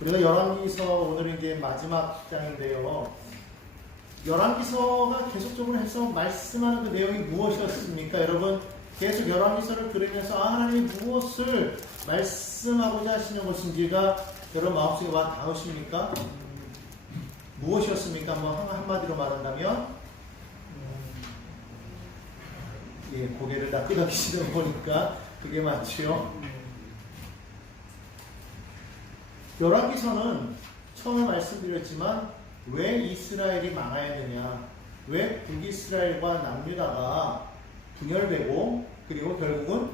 우리가 열왕기서 오늘은 이제 마지막 장인데요. 열왕기서가 계속적으로 해서 말씀하는 그 내용이 무엇이었습니까? 여러분 계속 열왕기서를 들으면서 하나님이 무엇을 말씀하고자 하시는 것인지가 여러분 마음속에 와 닿으십니까? 무엇이었습니까? 한마디로 말한다면 예, 고개를 다 끄덕이시는 거 보니까 그게 맞죠. 열왕기서는 처음에 말씀드렸지만 왜 이스라엘이 망하였느냐, 왜 북이스라엘과 남유다가 분열되고 그리고 결국은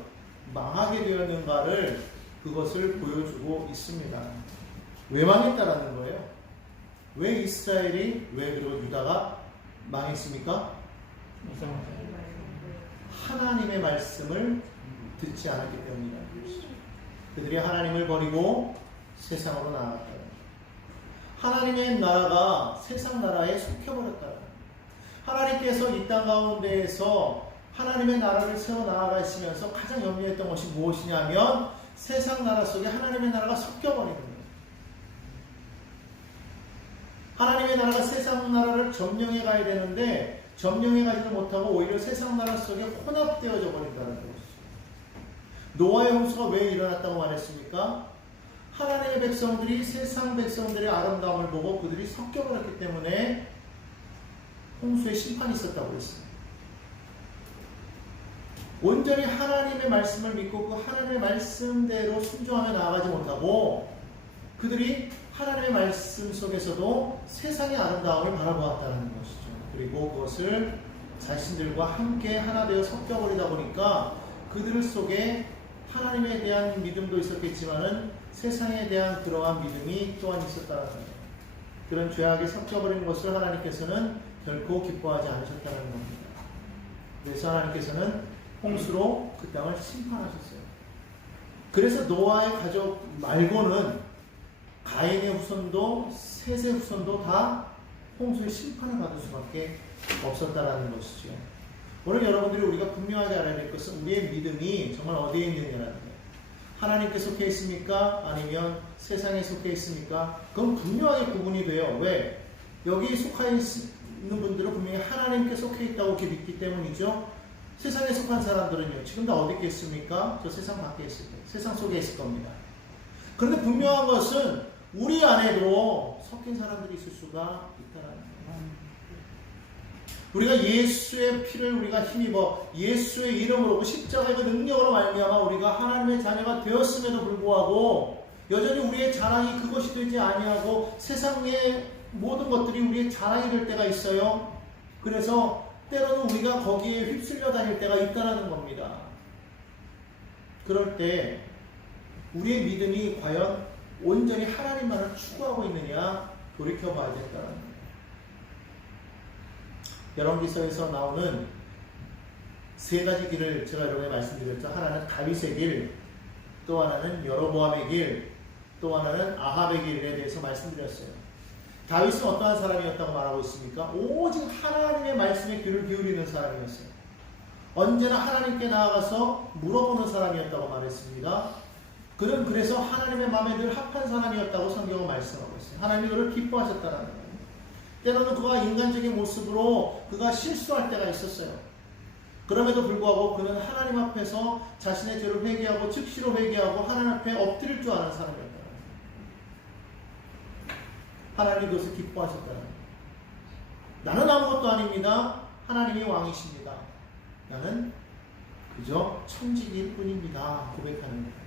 망하게 되었는가를 그것을 보여주고 있습니다. 왜 망했다라는 거예요? 왜 이스라엘이 그리고 유다가 망했습니까? 하나님의 말씀을 듣지 않았기 때문이다. 그들이 하나님을 버리고 세상으로 나아갔다. 하나님의 나라가 세상 나라에 속혀버렸다. 하나님께서 이 땅 가운데에서 하나님의 나라를 세워 나아가시면서 가장 염려했던 것이 무엇이냐면 세상 나라 속에 하나님의 나라가 섞여버리는 거예요. 하나님의 나라가 세상 나라를 점령해 가야 되는데 점령해 가지도 못하고 오히려 세상 나라 속에 혼합되어져 버린다는 것이죠. 노아의 홍수가 왜 일어났다고 말했습니까? 하나님의 백성들이 세상 백성들의 아름다움을 보고 그들이 섞여버렸기 때문에 홍수의 심판이 있었다고 했습니다. 온전히 하나님의 말씀을 믿고 그 하나님의 말씀대로 순종하며 나아가지 못하고 그들이 하나님의 말씀 속에서도 세상의 아름다움을 바라보았다는 것이죠. 그리고 그것을 자신들과 함께 하나 되어 섞여버리다 보니까 그들 속에 하나님에 대한 믿음도 있었겠지만은 세상에 대한 그러한 믿음이 또한 있었다는 거예요. 그런 죄악에 섞여버린 것을 하나님께서는 결코 기뻐하지 않으셨다는 겁니다. 그래서 하나님께서는 홍수로 그 땅을 심판하셨어요. 그래서 노아의 가족 말고는 가인의 후손도 셋의 후손도 다 홍수의 심판을 받을 수밖에 없었다라는 것이죠. 오늘 여러분들이 우리가 분명하게 알아야 될 것은 우리의 믿음이 정말 어디에 있느냐라는 거예요. 하나님께 속해 있습니까? 아니면 세상에 속해 있습니까? 그건 분명하게 구분이 돼요. 왜? 여기 속해 있는 분들은 분명히 하나님께 속해 있다고 이렇게 믿기 때문이죠. 세상에 속한 사람들은요, 지금 다 어디 있겠습니까? 저 세상 밖에 있을 거예요. 세상 속에 있을 겁니다. 그런데 분명한 것은 우리 안에도 섞인 사람들이 있을 수가 있다는 거예요. 우리가 예수의 피를 우리가 힘입어 예수의 이름으로 십자가의 그 능력으로 말미암아 우리가 하나님의 자녀가 되었음에도 불구하고 여전히 우리의 자랑이 그것이 되지 아니하고 세상의 모든 것들이 우리의 자랑이 될 때가 있어요. 그래서 때로는 우리가 거기에 휩쓸려 다닐 때가 있다는 겁니다. 그럴 때 우리의 믿음이 과연 온전히 하나님만을 추구하고 있느냐 돌이켜봐야 된다는 거예요. 열왕기서에서 나오는 세 가지 길을 제가 여러분에 말씀드렸죠. 하나는 다윗의 길, 또 하나는 여로보암의 길, 또 하나는 아합의 길에 대해서 말씀드렸어요. 다윗은 어떠한 사람이었다고 말하고 있습니까? 오직 하나님의 말씀에 귀를 기울이는 사람이었어요. 언제나 하나님께 나아가서 물어보는 사람이었다고 말했습니다. 그는 그래서 하나님의 마음에 늘 합한 사람이었다고 성경은 말씀하고 있어요. 하나님이 그를 기뻐하셨다는 거예요. 때로는 그가 인간적인 모습으로 그가 실수할 때가 있었어요. 그럼에도 불구하고 그는 하나님 앞에서 자신의 죄를 회개하고 즉시로 회개하고 하나님 앞에 엎드릴 줄 아는 사람이었다. 하나님이 그것을 기뻐하셨다는 거예요. 나는 아무것도 아닙니다. 하나님이 왕이십니다. 나는 그저 천직일 뿐입니다. 고백하는 거예요.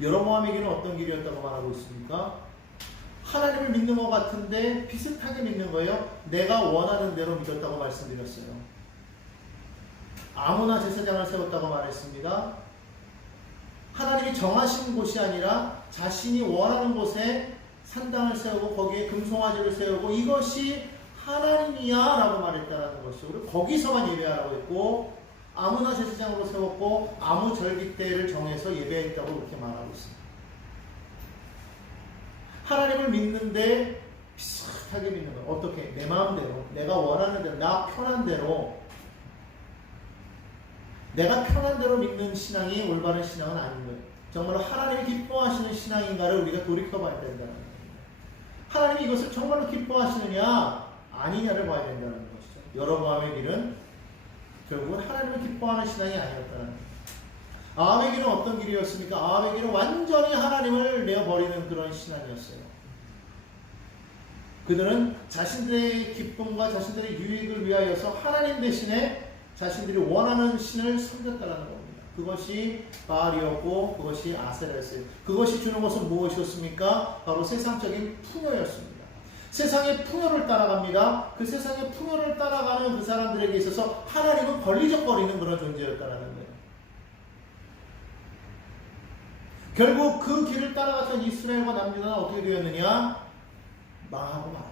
여로보암의 길은 어떤 길이었다고 말하고 있습니까? 하나님을 믿는 것 같은데 비슷하게 믿는 거예요. 내가 원하는 대로 믿었다고 말씀드렸어요. 아무나 제사장을 세웠다고 말했습니다. 하나님이 정하신 곳이 아니라 자신이 원하는 곳에 산당을 세우고 거기에 금송아지를 세우고 이것이 하나님이야 라고 말했다는 것이죠. 그리고 거기서만 예배하라고 했고 아무나 제사장으로 세웠고 아무 절기 때를 정해서 예배했다고 그렇게 말하고 있습니다. 하나님을 믿는데 비슷하게 믿는 거예요. 어떻게? 내 마음대로, 내가 원하는 대로, 나 편한 대로. 내가 편한 대로 믿는 신앙이 올바른 신앙은 아닌 거예요. 정말로 하나님이 기뻐하시는 신앙인가를 우리가 돌이켜봐야 된다는 겁니다. 하나님이 이것을 정말로 기뻐하시느냐 아니냐를 봐야 된다는 것이죠. 여로보암의 길은 결국은 하나님을 기뻐하는 신앙이 아니었다는 겁니다. 아합의 길은 어떤 길이었습니까? 아합의 길은 완전히 하나님을 내어버리는 그런 신앙이었어요. 그들은 자신들의 기쁨과 자신들의 유익을 위하여서 하나님 대신에 자신들이 원하는 신을 섬겼다는 겁니다. 그것이 바알이었고 그것이 아세라였어요. 그것이 주는 것은 무엇이었습니까? 바로 세상적인 풍요였습니다. 세상의 풍요를 따라갑니다. 그 세상의 풍요를 따라가는 그 사람들에게 있어서 하나님은 걸리적거리는 그런 존재였다는 거예요. 결국 그 길을 따라갔던 이스라엘과 남유다는 어떻게 되었느냐? 망하고 말았다.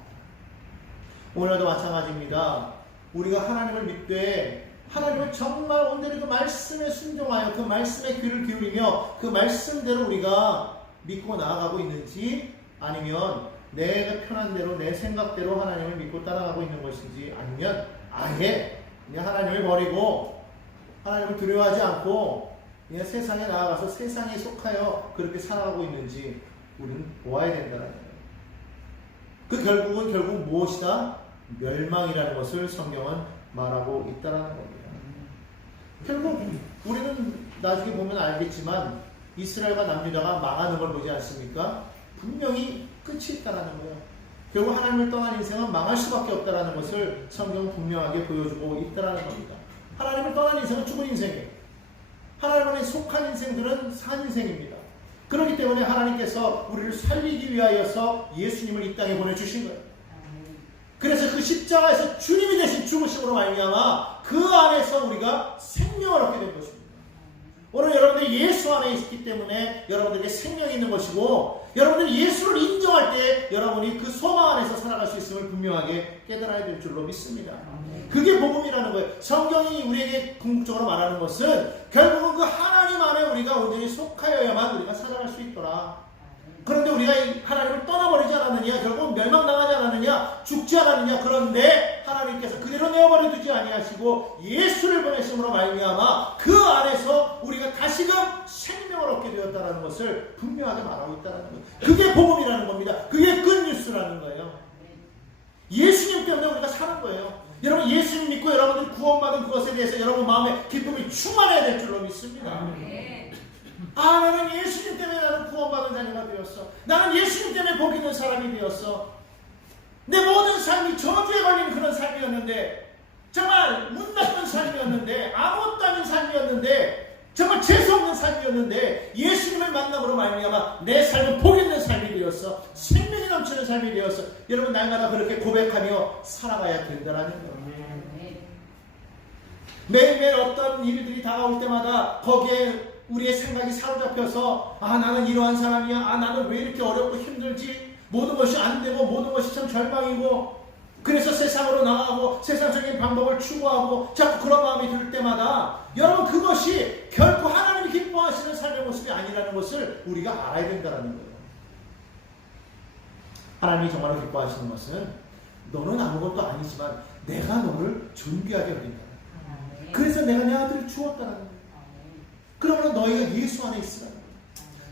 오늘도 마찬가지입니다. 우리가 하나님을 믿되 하나님을 정말 온전히 그 말씀에 순종하여 그 말씀에 귀를 기울이며 그 말씀대로 우리가 믿고 나아가고 있는지, 아니면 내가 편한 대로 내 생각대로 하나님을 믿고 따라가고 있는 것인지, 아니면 아예 그냥 하나님을 버리고 하나님을 두려워하지 않고 그냥 세상에 나아가서 세상에 속하여 그렇게 살아가고 있는지 우리는 보아야 된다는 거예요. 그 결국 무엇이다? 멸망이라는 것을 성경은 말하고 있다는 겁니다. 결국 우리는 나중에 보면 알겠지만 이스라엘과 남유다가 망하는 걸 보지 않습니까? 분명히 끝이 있다는 거예요. 결국 하나님을 떠난 인생은 망할 수밖에 없다는 것을 성경은 분명하게 보여주고 있다는 겁니다. 하나님을 떠난 인생은 죽은 인생이에요. 하나님에 속한 인생들은 산 인생입니다. 그렇기 때문에 하나님께서 우리를 살리기 위하여서 예수님을 이 땅에 보내주신 거예요. 그래서 그 십자가에서 주님이 대신 죽으심으로 말미암아 그 안에서 우리가 생명을 얻게 된 것입니다. 오늘 여러분들이 예수 안에 있기 때문에 여러분들에게 생명이 있는 것이고, 여러분들이 예수를 인정할 때 여러분이 그 소망 안에서 살아갈 수 있음을 분명하게 깨달아야 될 줄로 믿습니다. 그게 복음이라는 거예요. 성경이 우리에게 궁극적으로 말하는 것은 결국은 그 하나님 안에 우리가 온전히 속하여야만 우리가 살아갈 수 있더라. 그런데 우리가 하나님을 떠나버리지 않았느냐, 결국 멸망당하지 않았느냐, 죽지 않았느냐. 그런데 하나님께서 그대로 내어버려 두지 아니하시고 예수를 보내심으로 말미암아 그 안에서 우리가 다시금 생명을 얻게 되었다는 것을 분명하게 말하고 있다는 거예요. 그게 복음이라는 겁니다. 그게 굿뉴스라는 거예요. 예수님 때문에 우리가 사는 거예요. 여러분, 예수님 믿고 여러분들이 구원받은 그것에 대해서 여러분 마음에 기쁨이 충만해야 될 줄로 믿습니다. 나는 예수님 때문에 나는 구원받은 자녀가 되었어. 나는 예수님 때문에 복 있는 사람이 되었어. 내 모든 삶이 저주에 걸린 그런 삶이었는데, 정말 문 닫은 삶이었는데, 아무것도 아닌 삶이었는데, 정말 재수없는 삶이었는데 예수님을 만남으로 말미암아 내 삶은 복 있는 삶이 되었어. 생명이 넘치는 삶이 되었어. 여러분, 날마다 그렇게 고백하며 살아가야 된다는 거예요. 매일매일 어떤 일들이 다가올 때마다 거기에 우리의 생각이 사로잡혀서 나는 이러한 사람이야. 나는 왜 이렇게 어렵고 힘들지. 모든 것이 안 되고 모든 것이 참 절망이고, 그래서 세상으로 나가고 세상적인 방법을 추구하고 자꾸 그런 마음이 들 때마다 여러분, 그것이 결코 하나님이 기뻐하시는 삶의 모습이 아니라는 것을 우리가 알아야 된다는 거예요. 하나님이 정말로 기뻐하시는 것은 너는 아무것도 아니지만 내가 너를 존귀하게 여긴다. 그래서 내가 내 아들을 주었다는 거예요. 그러면 너희가 예수 안에 있으라는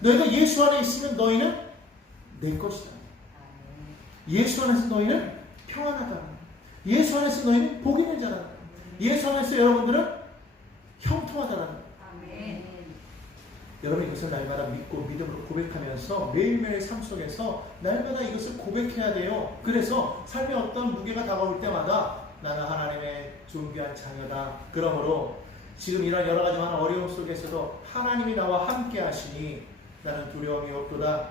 거예요. 너희가 예수 안에 있으면 너희는 내 것이다. 예수 안에서 너희는 평안하다. 예수 안에서 너희는 복 있는 자다. 예수 안에서 여러분들은 형통하다라는 거예요. 여러분, 이것을 날마다 믿고 믿음으로 고백하면서 매일매일 삶 속에서 날마다 이것을 고백해야 돼요. 그래서 삶에 어떤 무게가 다가올 때마다 나는 하나님의 존귀한 자녀다. 그러므로 지금 이런 여러 가지 많은 어려움 속에서도 하나님이 나와 함께 하시니 나는 두려움이 없도다.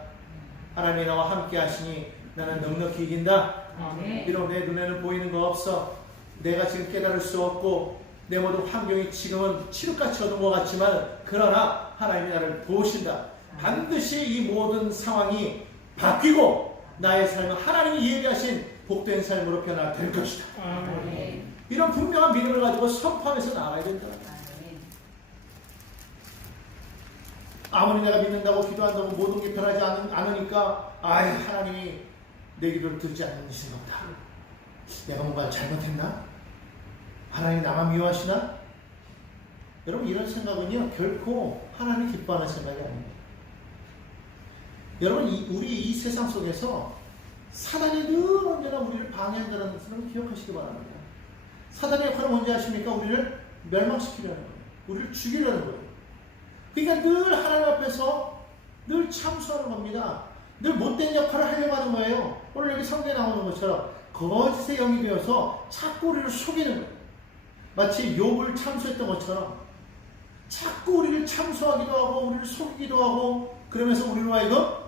하나님이 나와 함께 하시니 나는 넉넉히 이긴다. 비록 내 눈에는 보이는 거 없어. 내가 지금 깨달을 수 없고 내 모든 환경이 지금은 칠흑같이 어두운 것 같지만, 그러나 하나님이 나를 보신다. 반드시 이 모든 상황이 바뀌고 나의 삶은 하나님이 예비하신 복된 삶으로 변화될 것이다. 이런 분명한 믿음을 가지고 선포하면서 나아가야 된다. 아무리 내가 믿는다고 기도한다고 모든 게 변하지 않으니까 하나님이 내 기도를 듣지 않으신 것다. 내가 뭔가 잘못했나? 하나님이 나만 미워하시나? 여러분, 이런 생각은요 결코 하나님이 기뻐하는 생각이 아닙니다. 여러분, 우리 이 세상 속에서 사단이 늘 언제나 우리를 방해한다는 것을 기억하시기 바랍니다. 사단의 역할은 뭔지 아십니까? 우리를 멸망시키려는 거예요. 우리를 죽이려는 거예요. 그러니까 늘 하나님 앞에서 늘 참수하는 겁니다. 늘 못된 역할을 하려고 하는 거예요. 오늘 여기 성경에 나오는 것처럼 거짓의 영이 되어서 자꾸 우리를 속이는 거예요. 마치 욥을 참수했던 것처럼 자꾸 우리를 참수하기도 하고 우리를 속이기도 하고 그러면서 우리로 하여금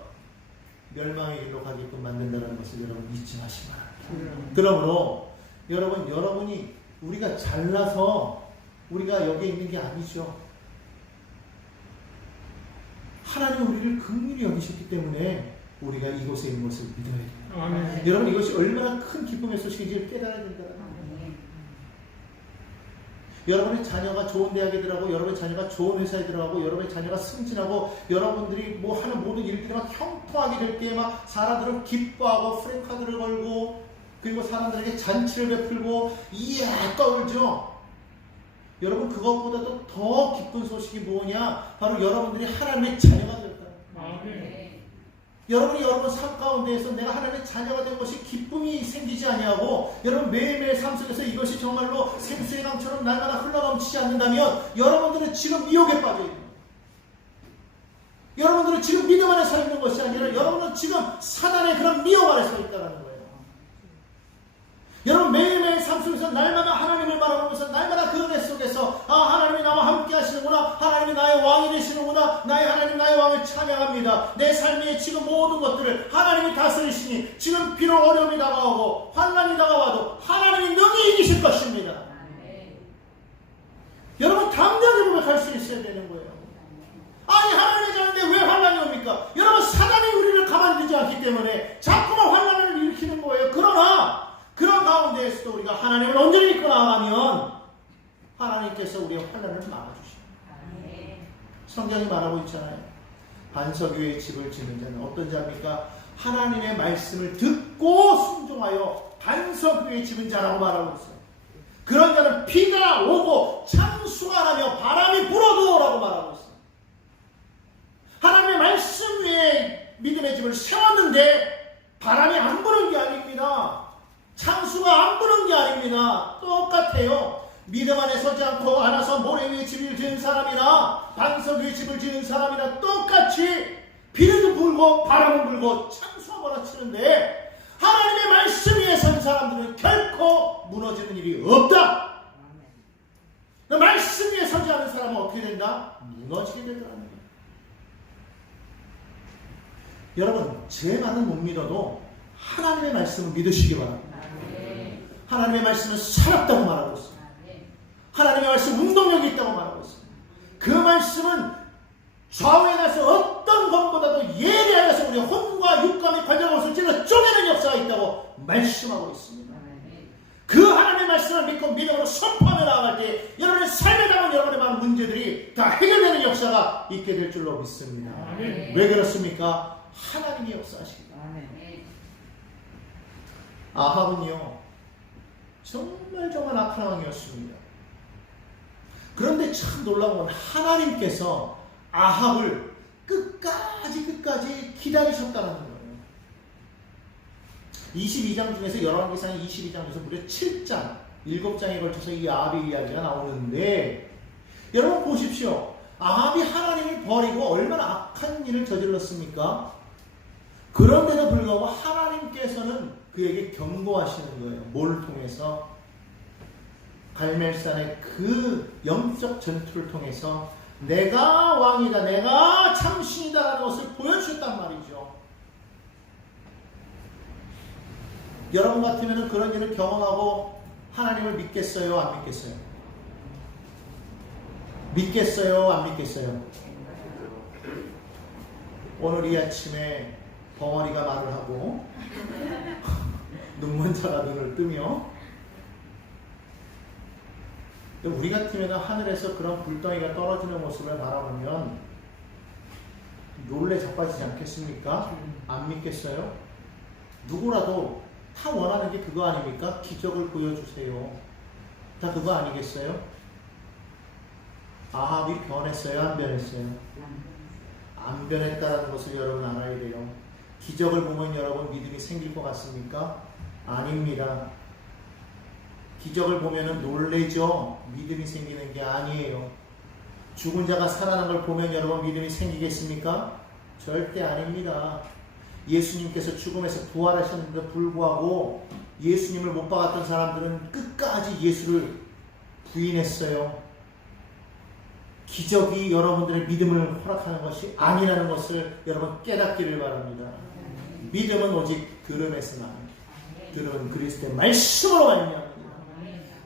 멸망의 길로 가게끔 만든다는 것을 여러분 잊지 마시기 바랍니다. 그러므로 여러분이 우리가 잘나서 우리가 여기에 있는 게 아니죠. 하나님 우리를 긍휼히 여기셨기 때문에 우리가 이곳에 있는 것을 믿어야 돼요. 여러분, 이것이 얼마나 큰 기쁨의 소식인지를 깨달아야 된다는 거예요. 여러분의 자녀가 좋은 대학에 들어가고 여러분의 자녀가 좋은 회사에 들어가고 여러분의 자녀가 승진하고 여러분들이 뭐 하는 모든 일들이 막 형통하게 될 때 막 사람들은 기뻐하고 프랜카드를 걸고 그리고 사람들에게 잔치를 베풀고 이야 떠올죠. 여러분, 그것보다도 더 기쁜 소식이 뭐냐? 바로 여러분들이 하나님의 자녀가 되었다. 여러분이 여러분 삶 가운데에서 내가 하나님의 자녀가 된 것이 기쁨이 생기지 아니하고 여러분 매일매일 삶 속에서 이것이 정말로 생수의 강처럼 날마다 흘러넘치지 않는다면 여러분들은 지금 미혹에 빠져 있는 거예요. 여러분들은 지금 믿음 안에 서 있는 것이 아니라 여러분은 지금 사단의 그런 미혹 아래 서 있다는 거예요. 여러분 매일매일 삶 속에서 날마다 하나님을 바라보면서 날마다 그 은혜 속에서 하나님이 나와 함께 하시는구나, 하나님이 나의 왕이 되시는구나, 나의 하나님 나의 왕을 찬양합니다. 내 삶의 지금 모든 것들을 하나님이 다스리시니 지금 비록 어려움이 다가오고 환난이 다가와도 하나님이 능히 이기실 것입니다. 여러분 담대하게 고백할 수 있어야 되는 거예요. 아니 하나님의 자녀인데 왜 환난이 옵니까? 여러분 사단이 우리를 가만히 두지 않기 때문에 자꾸만 환난을 일으키는 거예요. 그러나 그런 가운데에서도 우리가 하나님을 온전히 믿고 나아가면 하나님께서 우리의 환난을 막아주십니다. 성경이 말하고 있잖아요. 반석 위에 집을 짓는 자는 어떤 자입니까? 하나님의 말씀을 듣고 순종하여 반석 위에 집은 자라고 말하고 있어요. 그런 자는 비가 오고 창수가 나며 바람이 불어도 라고 말하고 있어요. 하나님의 말씀 위에 믿음의 집을 세웠는데 바람이 안 부는 게 아닙니다. 창수가 안 부는 게 아닙니다. 똑같아요. 믿음 안에 서지 않고 알아서 모래 위에 집을 지은 사람이나 반석 위에 집을 지은 사람이나 똑같이 비는 불고 바람은 불고 창수가 몰아치는데 하나님의 말씀 위에 선 사람들은 결코 무너지는 일이 없다. 말씀 위에 서지 않은 사람은 어떻게 된다? 무너지게 되더라는 거예요. 여러분, 제 말은 못 믿어도 하나님의 말씀을 믿으시기 바랍니다. 하나님의 말씀은 살았다고 말하고 있습니다. 하나님의 말씀 운동력이 있다고 말하고 있습니다. 그 말씀은 좌우에 나서 어떤 것보다도 예리하여서 우리 혼과 육감의 관절과 옷을 찔러 쪼개는 역사가 있다고 말씀하고 있습니다. 그 하나님의 말씀을 믿고 믿음으로 선포하며 나아갈 때 여러분의 삶에 담은 여러분의 많은 문제들이 다 해결되는 역사가 있게 될 줄로 믿습니다. 왜 그렇습니까? 하나님이 역사하십니다. 아합은요 정말 악한 왕이었습니다. 그런데 참 놀라운 건 하나님께서 아합을 끝까지 기다리셨다는 거예요. 22장 중에서 열왕기상 22장 중에서 무려 7장 7장에 걸쳐서 이 아합의 이야기가 나오는데 여러분 보십시오. 아합이 하나님을 버리고 얼마나 악한 일을 저질렀습니까? 그런데도 불구하고 하나님께서는 그에게 경고하시는 거예요. 뭘 통해서? 갈멜산의 그 영적 전투를 통해서 내가 왕이다, 내가 참신이다라는 것을 보여주셨단 말이죠. 여러분 같으면 그런 일을 경험하고 하나님을 믿겠어요? 안 믿겠어요? 믿겠어요? 안 믿겠어요? 오늘 이 아침에 벙어리가 말을 하고 눈먼자가 눈을 뜨며 우리 같으면 하늘에서 그런 불덩이가 떨어지는 모습을 바라보면 놀래 자빠지지 않겠습니까? 안 믿겠어요? 누구라도 다 원하는 게 그거 아닙니까? 기적을 보여주세요. 다 그거 아니겠어요? 아합이 변했어요? 안 변했어요? 안 변했다는 것을 여러분 알아야 돼요. 기적을 보면 여러분 믿음이 생길 것 같습니까? 아닙니다. 기적을 보면 놀래죠. 믿음이 생기는 게 아니에요. 죽은 자가 살아난 걸 보면 여러분 믿음이 생기겠습니까? 절대 아닙니다. 예수님께서 죽음에서 부활하셨는데도 불구하고 예수님을 못 박았던 사람들은 끝까지 예수를 부인했어요. 기적이 여러분들의 믿음을 허락하는 것이 아니라는 것을 여러분 깨닫기를 바랍니다. 믿음은 오직 들음에서만, 들음은 그리스도의 말씀으로 말미암습니다.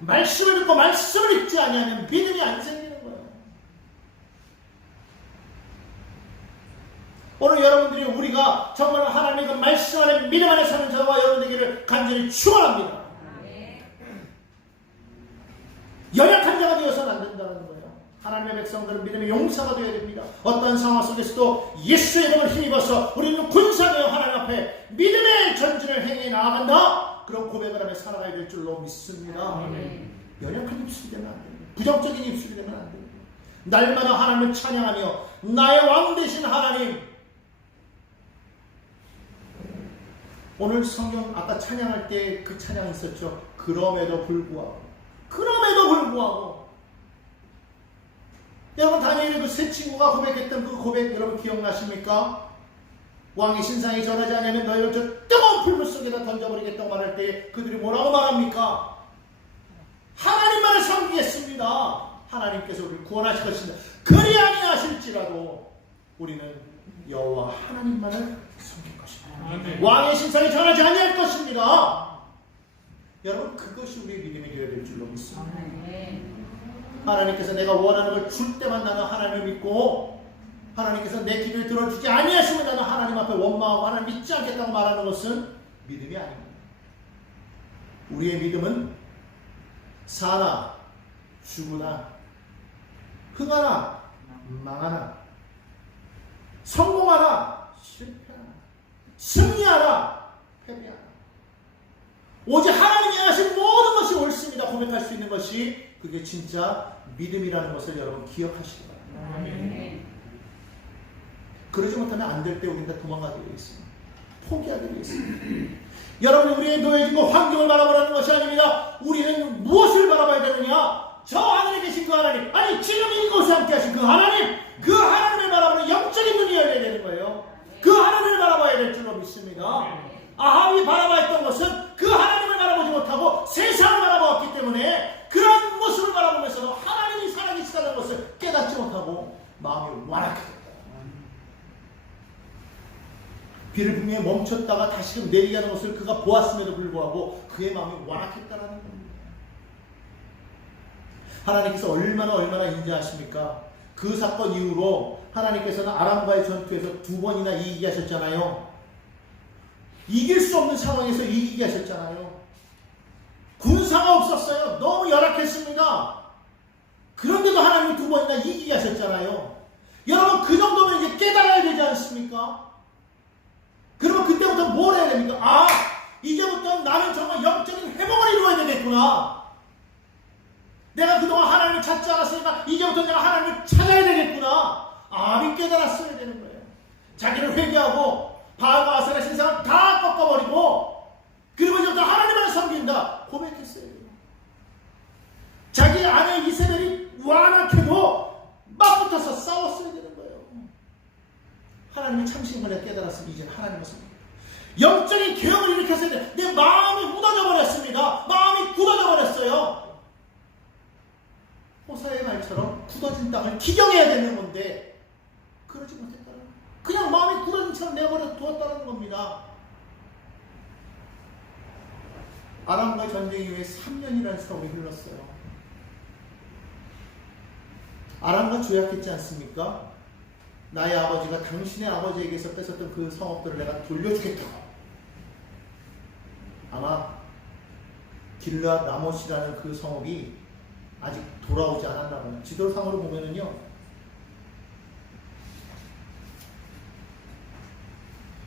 말씀을 듣고 말씀을 읽지 아니하면 믿음이 안 생기는 거예요. 오늘 여러분들이 우리가 정말 하나님의 그 말씀 안에 믿음 안에 사는 저와 여러분들에게를 간절히 축원합니다. 연약한 자가 되어서는 안 된다는 거예요. 하나님의 백성들은 믿음의 용사가 되어야 됩니다. 어떤 상황 속에서도 예수의 이름을 힘입어서 우리는 군사되어 하나님 앞에 믿음의 전진을 행해 나아간다. 그런 고백을 하며 살아가야 될 줄로 믿습니다. 연약한 입술이 되면 안 됩니다. 부정적인 입술이 되면 안 됩니다. 날마다 하나님을 찬양하며 나의 왕 되신 하나님. 오늘 성경 아까 찬양할 때 그 찬양이 있었죠. 그럼에도 불구하고 여러분 다니엘의 그 세 친구가 고백했던 그 고백 여러분 기억나십니까? 왕의 신상이 전하지 않으면 너희를 저 뜨거운 풀물 속에다 던져버리겠다고 말할 때 그들이 뭐라고 말합니까? 하나님만을 섬기겠습니다. 하나님께서 우리를 구원하실 것입니다. 그리 아니하실지라도 우리는 여호와 하나님만을 섬길 것입니다. 왕의 신상이 전하지 아니할 것입니다. 여러분 그것이 우리의 믿음이 되어야 될 줄로 믿습니다. 하나님께서 내가 원하는 걸 줄 때만 나는 하나님을 믿고 하나님께서 내 기도를 들어주지 아니하시면 나는 하나님 앞에 원망하고 하나님 믿지 않겠다고 말하는 것은 믿음이 아닙니다. 우리의 믿음은 사나 죽으나 흥하나 망하나 성공하나 실패하나 승리하나 패배하나 오직 하나님이 하신 모든 것이 옳습니다 고백할 수 있는 것이 그게 진짜 믿음이라는 것을 여러분 기억하시기 바랍니다. 그러지 못하면 안 될 때 우리는 다 도망가게 되어 있습니다. 포기하게 되어 있습니다. 여러분이 우리의 놓여진 그 환경을 바라보라는 것이 아닙니다. 우리는 무엇을 바라봐야 되느냐? 저 하늘에 계신 그 하나님, 아니 지금 이곳에 함께 하신 그 하나님, 그 하나님을 바라보는 영적인 눈이 열려야 되는 거예요. 그 하나님을 바라봐야 될 줄로 믿습니다. 아합이 바라봐했던 것은 그 하나님을 바라보지 못하고 세상을 바라보았기 때문에 그런 모습을 바라보면서도 하나님이 살아계시다는 것을 깨닫지 못하고 마음이 완악해졌다. 비를 분명히 멈췄다가 다시금 내리게 하는 것을 그가 보았음에도 불구하고 그의 마음이 완악했다는 겁니다. 하나님께서 얼마나 인자하십니까? 그 사건 이후로 하나님께서는 아람과의 전투에서 2번이나 이기게 하셨잖아요. 이길 수 없는 상황에서 이기게 하셨잖아요. 군사가 없었어요. 너무 열악했습니다. 그런데도 하나님이 2번이나 이기게 하셨잖아요. 여러분 그 정도면 이제 깨달아야 되지 않습니까? 그러면 그때부터 뭘 해야 됩니까? 이제부터 나는 정말 영적인 회복을 이루어야 되겠구나. 내가 그동안 하나님을 찾지 않았으니까 이제부터 내가 하나님을 찾아야 되겠구나. 아비 깨달았어야 되는 거예요. 자기를 회개하고 바알과 아세라 신상을 다 꺾어버리고 그리고 이제부터 하나님을 섬긴다. 고백했어요. 자기 아내 이세벨이 완악해도 맞붙어서 싸웠어야 되는 거예요. 하나님의 참신을 깨달았으면 이제 하나님을 섬깁니다. 영적인 개혁을 일으켰어야 돼. 내 마음이 굳어져 버렸습니다. 마음이 굳어져 버렸어요. 호사의 말처럼 굳어진 땅을 기경해야 되는 건데 그러지 못했다는 그냥 마음이 굳어진 채로 내버려 두었다는 겁니다. 아람과 전쟁 이후에 3년이라는 세월이 흘렀어요. 아람과 조약했지 않습니까? 나의 아버지가 당신의 아버지에게서 뺏었던 그 성읍들을 내가 돌려주겠다고. 아마 길르앗 라못이라는 그 성읍이 아직 돌아오지 않았나 봐요. 지도상으로 보면은요,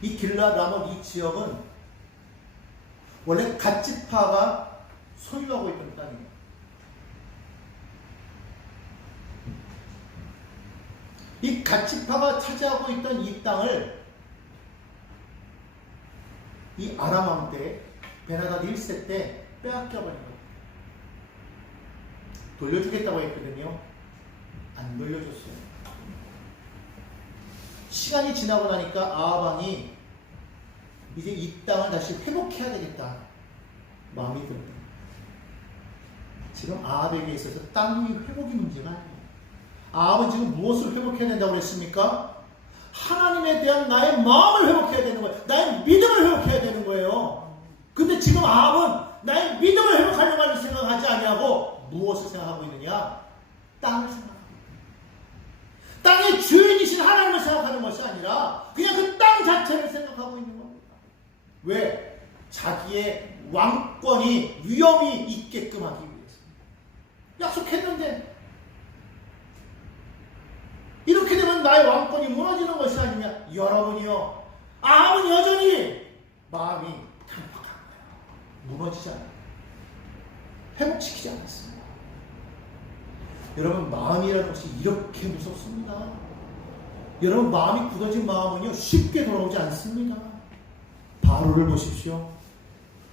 이 길르앗 라못 이 지역은 원래 갓지파가 소유하고 있던 땅이에요. 이 갓지파가 차지하고 있던 이 땅을 이 아람 왕 때 베나다드 1세 때 빼앗겨버린 겁니다. 돌려주겠다고 했거든요. 안 돌려줬어요. 시간이 지나고 나니까 아합 왕이 이제 이 땅을 다시 회복해야 되겠다 마음이 들었다. 지금 아합에게 있어서 땅이 회복이 문제가 아니에요. 아합은 지금 무엇을 회복해야 된다고 그랬습니까? 하나님에 대한 나의 마음을 회복해야 되는 거예요. 나의 믿음을 회복해야 되는 거예요. 근데 지금 아합은 나의 믿음을 회복하려고 하는 생각하지 아니하고 무엇을 생각하고 있느냐? 땅을 생각하고 있다. 땅의 주인이신 하나님을 생각하는 것이 아니라 그냥 그 땅 자체를 생각하고 있는 겁니다. 왜? 자기의 왕권이 위험이 있게끔 하기 위해서. 약속했는데 이렇게 되면 나의 왕권이 무너지는 것이 아니냐? 여러분이요, 아합은 여전히 마음이 강팍한 거예요. 무너지지 않아요. 회복시키지 않았습니다. 여러분, 마음이라는 것이 이렇게 무섭습니다. 여러분, 마음이 굳어진 마음은요 쉽게 돌아오지 않습니다. 바로를 보십시오.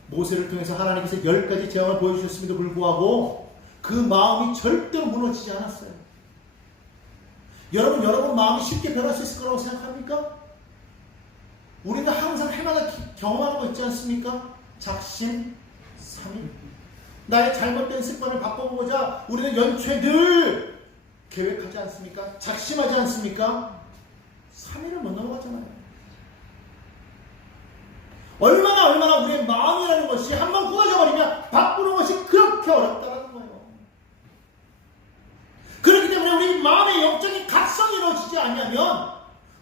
모세를 통해서 하나님께서 10가지 재앙을 보여주셨음에도 불구하고 그 마음이 절대로 무너지지 않았어요. 여러분 마음이 쉽게 변할 수 있을 거라고 생각합니까? 우리가 항상 해마다 경험하는 거 있지 않습니까? 작심 삼일. 나의 잘못된 습관을 바꿔보고자 우리는 연초에 늘 계획하지 않습니까? 작심하지 않습니까? 3일을 못 넘어가잖아요. 얼마나 우리의 마음이라는 것이 한번 굳어져 버리면 바꾸는 것이 그렇게 어렵다는 거예요. 그렇기 때문에 우리 마음의 영적인 각성이 이루어지지 않으면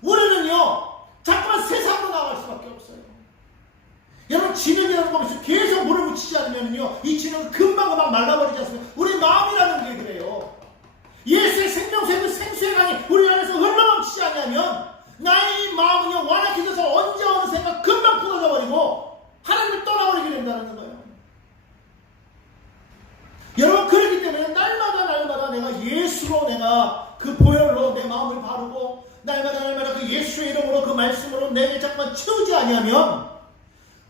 우리는요 자꾸만 세상으로 나갈 수밖에 없어요. 여러분, 진흙이라는 것이 계속 물을 묻히지 않으면요 이 진흙은 금방 말라버리지 않습니까? 우리 마음이라는 게 그래요. 예수의 생명수의 그 생수의 강이 우리 안에서 흘러넘치지 않으면 나의 이 마음은요 완악해져서 언제 어느 생각 금방 굳어져 버리고 하나님을 떠나버리게 된다는 거예요. 여러분, 그렇기 때문에 날마다 내가 예수로, 내가 그 보혈로 내 마음을 바르고 날마다 그 예수의 이름으로 그 말씀으로 내게 자꾸만 채우지 아니하면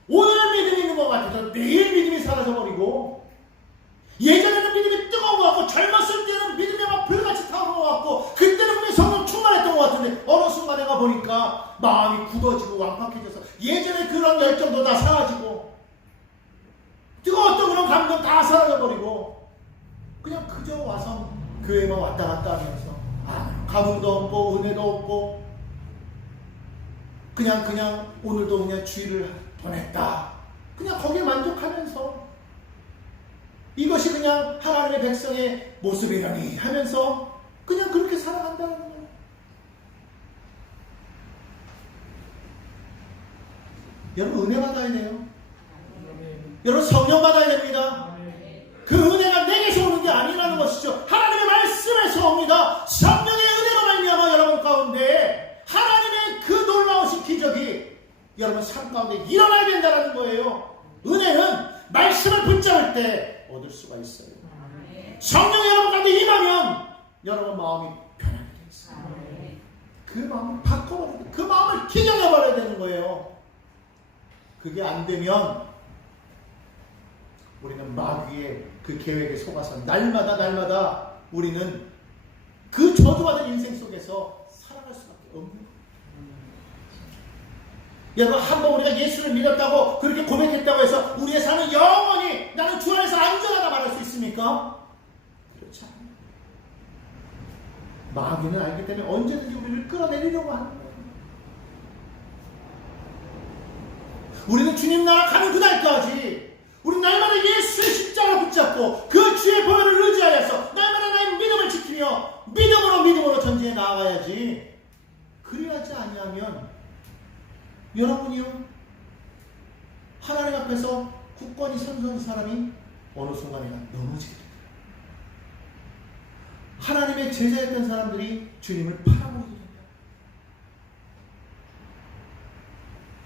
오늘 믿음이 있는 것 같아서 내일 믿음이 사라져버리고, 예전에는 믿음이 뜨거운 것 같고 젊었을 때는 믿음이 막 불같이 타오르는 것 같고 그때는 분명히 성령 충만했던 것 같은데 어느 순간에 가보니까 마음이 굳어지고 완팍해져서 예전에 그런 열정도 다 사라지고 뜨거웠던 그런 감동 다 사라져버리고 그냥 그저 와서 교회만 왔다 갔다 하면서 감흥도 없고 은혜도 없고 그냥 오늘도 그냥 주일을 보냈다, 그냥 거기에 만족하면서 이것이 그냥 하나님의 백성의 모습이라니 하면서 그냥 그렇게 살아간다는 거예요. 여러분, 은혜 받아야 돼요. 여러분, 성령 받아야 됩니다. 그 은혜가 내게서 오는 게 아니라는 것이죠. 하나님의 말씀에서 옵니다. 성령의 은혜로 말미암아 여러분 가운데 하나님의 그 놀라우신 기적이 여러분 삶 가운데 일어나야 된다는 거예요. 은혜는 말씀을 붙잡을 때 얻을 수가 있어요. 성령이 여러분 가운데 임하면 여러분 마음이 변하게 되어 있어요. 그 마음을 바꿔버려야 돼요. 그 마음을 기정해버려야 되는 거예요. 그게 안 되면 우리는 마귀의 그 계획에 속아서 날마다 우리는 그 저주받은 인생 속에서 살아갈 수밖에 없는 거예요. 여러분, 한번 우리가 예수를 믿었다고 그렇게 고백했다고 해서 우리의 삶은 영원히 나는 주 안에서 안전하다 말할 수 있습니까? 그렇지 않아요. 마귀는 알기 때문에 언제든지 우리를 끌어내리려고 하는 거예요. 우리는 주님 나라 가는 그날까지 우리 날마다 예수의 십자가를 붙잡고 그 주의 보혈을 의지하여서 날마다 나의 믿음을 지키며 믿음으로 전진해 나아가야지. 그리하지 아니하면 여러분이요 하나님 앞에서 굳건히 선서는 사람이 어느 순간이나 넘어지게 됩니다. 하나님의 제자였던 사람들이 주님을 팔아먹게 됩니다.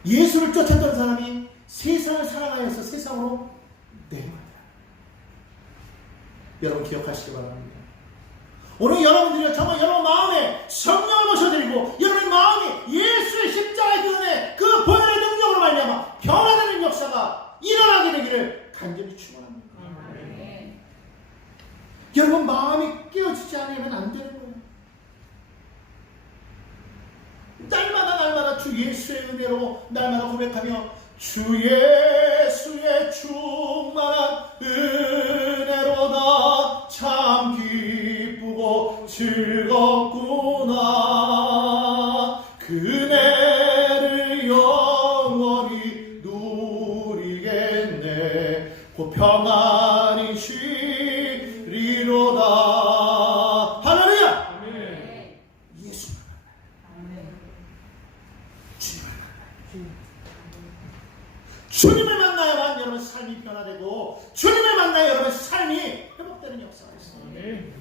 예수를 쫓았던 사람이 세상을 사랑하여서 세상으로 내려갑니다. 여러분, 기억하시기 바랍니다. 오늘 여러분들이 정말 여러분 마음에 성령을 모셔드리고 여러분 마음이 예수의 십자가의 그 은혜, 그 보혈의 능력으로 말미암아 변화되는 역사가 일어나게 되기를 간절히 축원합니다. 여러분 마음이 깨어지지 않으면 안 되는 거예요. 날마다 주 예수의 은혜로 날마다 고백하며 주 예수의 충만한 은혜로다 참 기쁘고 즐겁구나 그 은혜를 영원히 누리겠네 곧 평안히 쉬리로다. 할렐루야. 예수 주님을 만나야만 여러분 삶이 변화되고 주님을 만나야 여러분 삶이 회복되는 역사가 있습니다.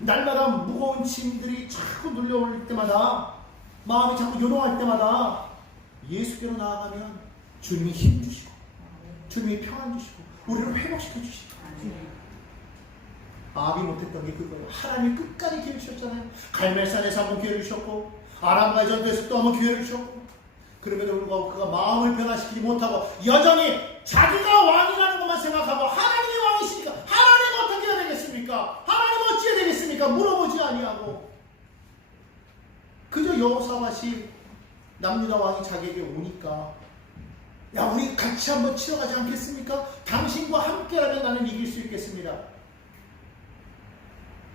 날마다 무거운 짐들이 자꾸 눌려올 때마다 마음이 자꾸 요동할 때마다 예수께로 나아가면 주님이 힘 주시고 주님이 평안 주시고 우리를 회복시켜 주시고 아합이 못했던 게 그거예요. 하나님이 끝까지 기회를 주셨잖아요. 갈멜산에서 한번 기회를 주셨고 아람과 전투에서 또 한번 기회를 주셨고 그럼에도 불구하고 그가 마음을 변화시키지 못하고 여전히 자기가 왕이라는 것만 생각하고 하나님이 왕이시니까 하나님 어떻게 해야 되겠습니까? 하나님 어찌해야 되겠습니까? 물어보지 아니하고 그저 여호사밧이 남유다 왕이 자기에게 오니까 야 우리 같이 한번 치러가지 않겠습니까? 당신과 함께라면 나는 이길 수 있겠습니다.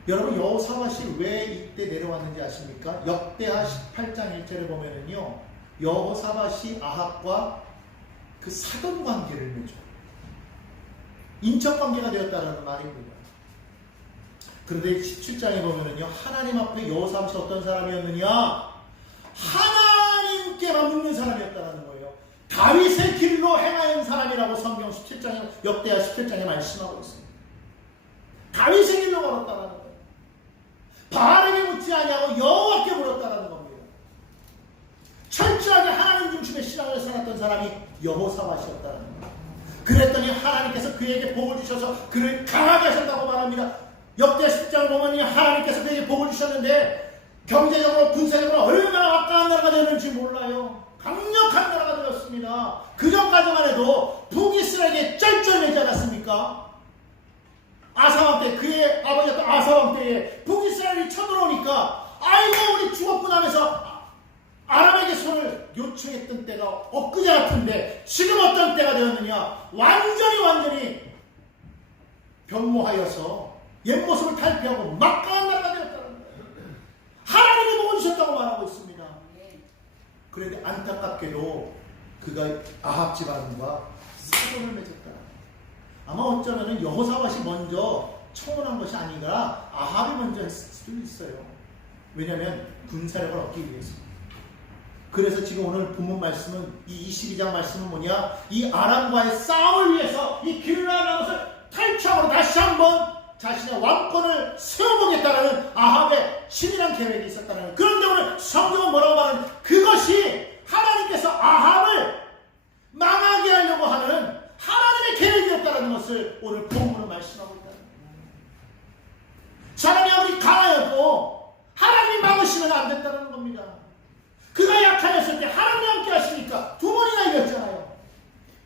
여러분 여호사밧이 왜 이때 내려왔는지 아십니까? 역대하 18장 1절에 보면은요 여호사밧이 아합과 그 사돈 관계를 맺어 인척 관계가 되었다는 말입니다. 그런데 17장에 보면은요 하나님 앞에 여호사밧이 어떤 사람이었느냐 하나님께만 묻는 사람이었다는 거예요. 다윗의 길로 행하는 사람이라고 성경 17장에 역대하 17장에 말씀하고 있습니다. 다윗의 길로 걸었다는 거예요. 바알에게 묻지 아니하고 여호와께 물었다는 겁니다. 철저하게 하나님 중심의 신앙을 살았던 사람이 여호사밧이었다는 겁니다. 그랬더니 하나님께서 그에게 복을 주셔서 그를 강하게 하셨다고 말합니다. 역대 10장을 보면 하나님께서 그에게 복을 주셨는데 경제적으로 군사적으로 얼마나 막강한 나라가 되는지 몰라요. 강력한 나라가 되었습니다. 그 전까지만 해도 북이스라엘에 쩔쩔매지 않았습니까? 아사왕 때 그의 아버지였던 아사왕 때에 북이스라엘이 쳐들어오니까 아이고 우리 죽었구나 하면서 아람에게 손을 요청했던 때가 엊그제 같은데 지금 어떤 때가 되었느냐 완전히 변모하여서 옛 모습을 탈피하고 막강한 나라가 되었다는 거예요. 하나님이 복을 주셨다고 말하고 있습니다. 그런데 안타깝게도 그가 아합 집안과 사돈을 맺었다. 아마 어쩌면 여호사밧이 먼저 청혼한 것이 아니라 아합이 먼저 했을 수도 있어요. 왜냐하면 군사력을 얻기 위해서. 그래서 지금 오늘 본문 말씀은 이 22장 말씀은 뭐냐? 이 아람과의 싸움을 위해서 이 길라라는 것을 탈취하고 다시 한번 자신의 왕권을 세워보겠다는 아합의 치밀한 계획이 있었다는 거예요. 그런데 오늘 성경은 뭐라고 말하는 그것이 하나님께서 아합을 망하게 하려고 하는 하나님의 계획이었다는 것을 오늘 본문은 말씀하고 있다는 거예요. 사람이 아무리 강하여도 하나님이 막으시면 안 된다는 겁니다. 그가 약하였을 때 하나님이 함께 하시니까 두 번이나 이겼잖아요.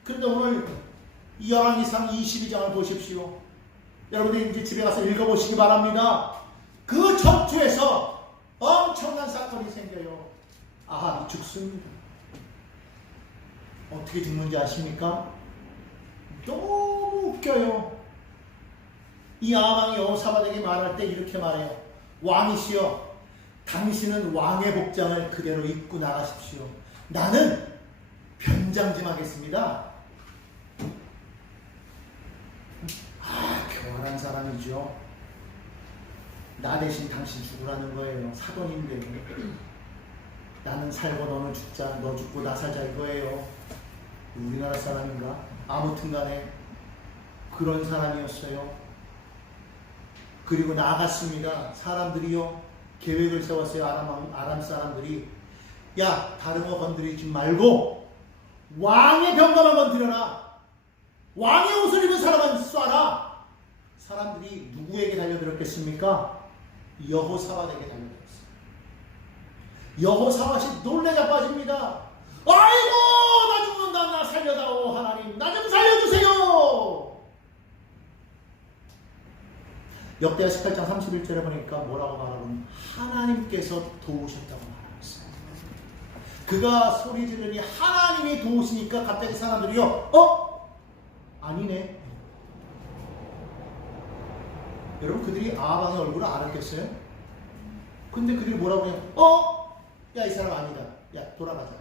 그런데 오늘 열왕기상 22장을 보십시오. 여러분들 이제 집에 가서 읽어보시기 바랍니다. 그 전투에서 엄청난 사건이 생겨요. 아합이 죽습니다. 어떻게 죽는지 아십니까? 너무 웃겨요. 이 아합왕이 여호사밧에게 말할 때 이렇게 말해요. 왕이시여 당신은 왕의 복장을 그대로 입고 나가십시오. 나는 변장 좀 하겠습니다. 교활한 사람이죠. 나 대신 당신 죽으라는 거예요. 사돈인데 나는 살고 너는 죽자, 너 죽고 나 살자 이거예요. 우리나라 사람인가? 아무튼 간에 그런 사람이었어요. 그리고 나갔습니다. 사람들이요 계획을 세웠어요. 아람 사람들이 야 다른 거 건드리지 말고 왕의 병거만 건드려라. 왕의 옷을 입은 사람은 쏴라. 사람들이 누구에게 달려들었겠습니까? 여호사밧에게 달려들었어요. 여호사밧이 놀래 자빠집니다. 아이고 나 죽는다. 나 살려다오. 하나님 나 좀 살려주세요. 역대하 18장 31절에 보니까 뭐라고 말하면 하나님께서 도우셨다고 말하고 있어요. 그가 소리 지르니 하나님이 도우시니까 갑자기 사람들이요 아니네. 여러분 그들이 아방의 얼굴을 알았겠어요? 근데 그들이 뭐라고 해요? 야 이 사람 아니다. 야 돌아가자.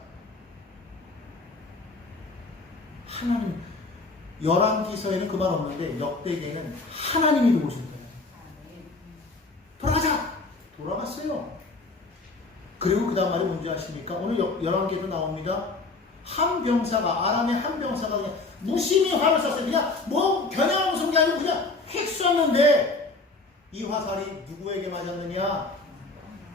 하나님 열왕기서에는 그 말 없는데 역대기에는 하나님이 도우신 거예요. 돌아가자. 돌아갔어요. 그리고 그 다음 말이 뭔지 아십니까? 오늘 열왕기에도 나옵니다. 한 병사가 아람의 한 병사가 그냥 무심히 활을 쐈어요. 그냥 뭐 겨냥하고 쏜 게 아니고 그냥 휙 쐈는데 이 화살이 누구에게 맞았느냐?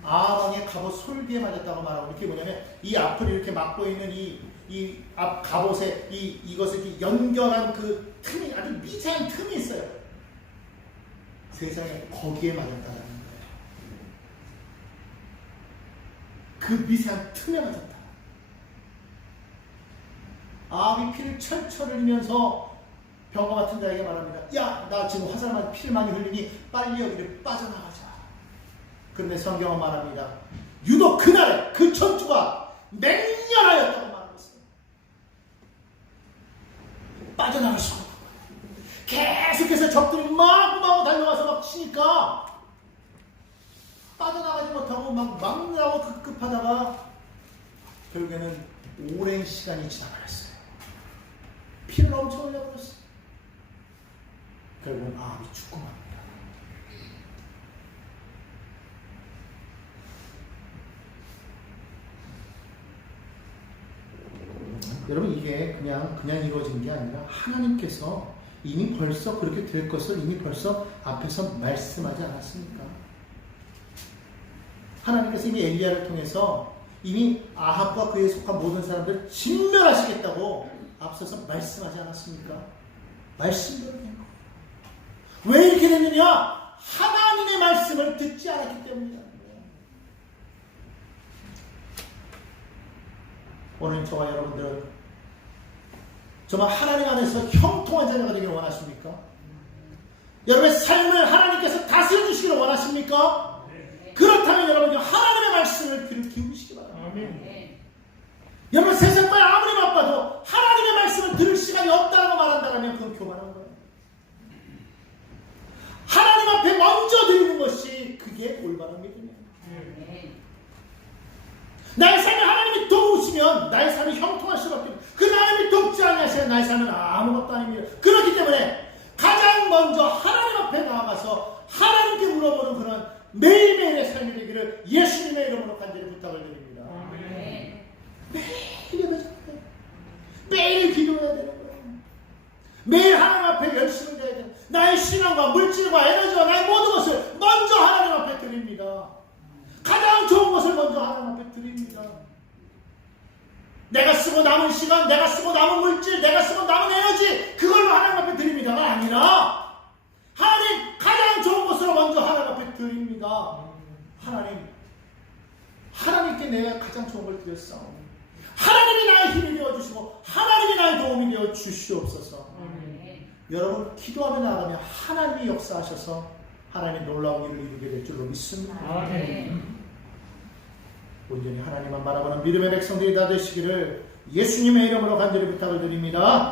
아방의 갑옷 솔기에 맞았다고 말하고 이렇게 뭐냐면 이 앞을 이렇게 막고 있는 이 앞 갑옷에 이것을 이렇게 연결한 그 틈이 아주 미세한 틈이 있어요. 세상에 거기에 맞았다는 거예요. 그 미세한 틈에 맞았다. 아합이 피를 철철 흘리면서 병거 같은 자에게 말합니다. 야, 나 지금 화살만 피를 많이 흘리니 빨리 여기를 빠져나가자. 그런데 성경은 말합니다. 유독 그날에 그 전투가 맹렬하였다고 말하고 있어요. 빠져나갈 수가 없고 계속해서 적들이 마구 달려와서 막 치니까 빠져나가지 못하고 막 막느라고 급급하다가 결국에는 오랜 시간이 지나버렸어요. 피를 엄청 흘려버렸어요. 결국은 아합이 죽고 맙니다. 여러분 이게 그냥 이루어진 게 아니라 하나님께서 이미 벌써 그렇게 될 것을 이미 벌써 앞에서 말씀하지 않았습니까? 하나님께서 이미 엘리야를 통해서 이미 아합과 그에 속한 모든 사람들을 진멸하시겠다고 앞서서 말씀하지 않았습니까? 말씀대로 된 거예요. 왜 이렇게 됐느냐? 하나님의 말씀을 듣지 않았기 때문이다. 오늘 저와 여러분들은 정말 하나님 안에서 형통한 자녀가 되기를 원하십니까? 여러분의 삶을 하나님께서 다스려 주시기를 원하십니까? 그렇다면 여러분이 하나님의 말씀을 귀를 기울이시기 바랍니다. 여러분 세상만 아무리 바빠도 하나님의 말씀을 들을 시간이 없다고 말한다면 그건 교만한 거예요. 하나님 앞에 먼저 드리는 것이 그게 올바른 믿음이에요. 나의 삶에 하나님이 도우시면 나의 삶이 형통할 수밖에 없어요. 그 하나님이 돕지 않으시면 나의 삶은 아무것도 아닙니다. 그렇기 때문에 가장 먼저 하나님 앞에 나아가서 하나님께 물어보는 그런 매일매일의 삶이 되기를 예수님의 이름으로 간절히 부탁을 드립니다. 매일 예배해야 돼요. 매일 기도해야 되는 거예요. 매일 하나님 앞에 열심을 해야 돼요. 나의 신앙과 물질과 에너지와 나의 모든 것을 먼저 하나님 앞에 드립니다. 가장 좋은 것을 먼저 하나님 앞에 드립니다. 내가 쓰고 남은 시간, 내가 쓰고 남은 물질, 내가 쓰고 남은 에너지 그걸로 하나님 앞에 드립니다가 아니라 하나님 가장 좋은 것으로 먼저 하나님 앞에 드립니다. 하나님께 내가 가장 좋은 걸 드렸어. 하나님이 나의 힘이 되어주시고 하나님이 나의 도움이 되어 주시옵소서. 여러분 기도하며 나아가면 하나님이 역사하셔서 하나님의 놀라운 일을 이루게 될 줄로 믿습니다. 온전히 하나님만 바라보는 믿음의 백성들이 다 되시기를 예수님의 이름으로 간절히 부탁을 드립니다.